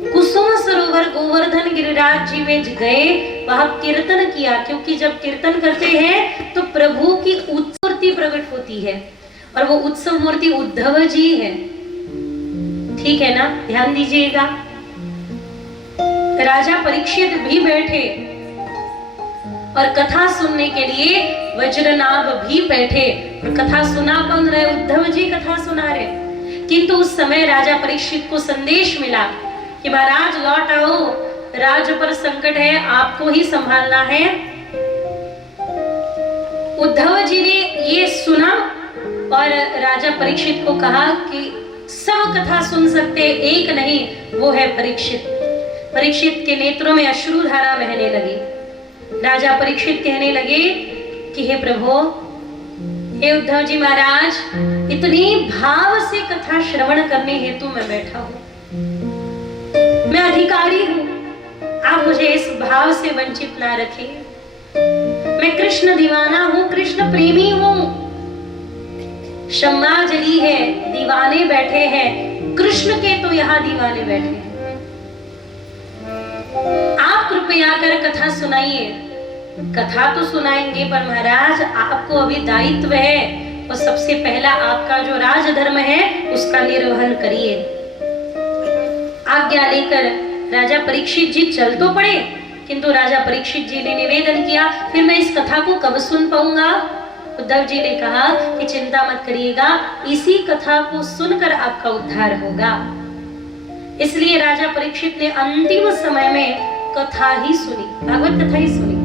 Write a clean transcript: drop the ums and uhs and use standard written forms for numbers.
कुसुम सरोवर गोवर्धन गिरिराज जी में गए, वहां कीर्तन किया, क्योंकि जब कीर्तन करते हैं तो प्रभु की उत्सव मूर्ति प्रकट होती है, और वो उत्सव मूर्ति उद्धव जी है। ठीक है ना, ध्यान दीजिएगा। राजा परीक्षित भी बैठे और कथा सुनने के लिए वज्रनाभ भी बैठे, और कथा सुना कौन रहे? उद्धव जी कथा सुना रहे। किंतु उस समय राजा परीक्षित को संदेश मिला कि महाराज लौट आओ, राज पर संकट है, आपको ही संभालना है। उद्धव जी ने ये सुना और राजा परीक्षित को कहा कि सब कथा सुन सकते, एक नहीं, वो है परीक्षित। परीक्षित के नेत्रों में अश्रुधारा बहने लगी। राजा परीक्षित कहने लगे कि हे प्रभु, हे उद्धव जी महाराज, इतनी भाव से कथा श्रवण करने हेतु मैं बैठा हूं, मैं अधिकारी हूं, आप मुझे इस भाव से वंचित ना रखें। मैं कृष्ण दीवाना हूं, कृष्ण प्रेमी हूं। शम्मा जली है, दीवाने बैठे हैं, कृष्ण के तो यहां दीवाने बैठे हैं। आप कृपया कर कथा सुनाइए। कथा तो सुनाएंगे, पर महाराज आपको अभी दायित्व है, और सबसे पहला आपका जो राजधर्म है उसका निर्वहन करिए। आज्ञा लेकर राजा परीक्षित जी चल तो पड़े, किंतु राजा परीक्षित जी ने निवेदन किया, फिर मैं इस कथा को कब सुन पाऊंगा? उद्धव जी ने कहा कि चिंता मत करिएगा, इसी कथा को सुनकर आपका उद्धार होगा। इसलिए राजा परीक्षित ने अंतिम समय में कथा ही सुनी, भागवत कथा ही सुनी।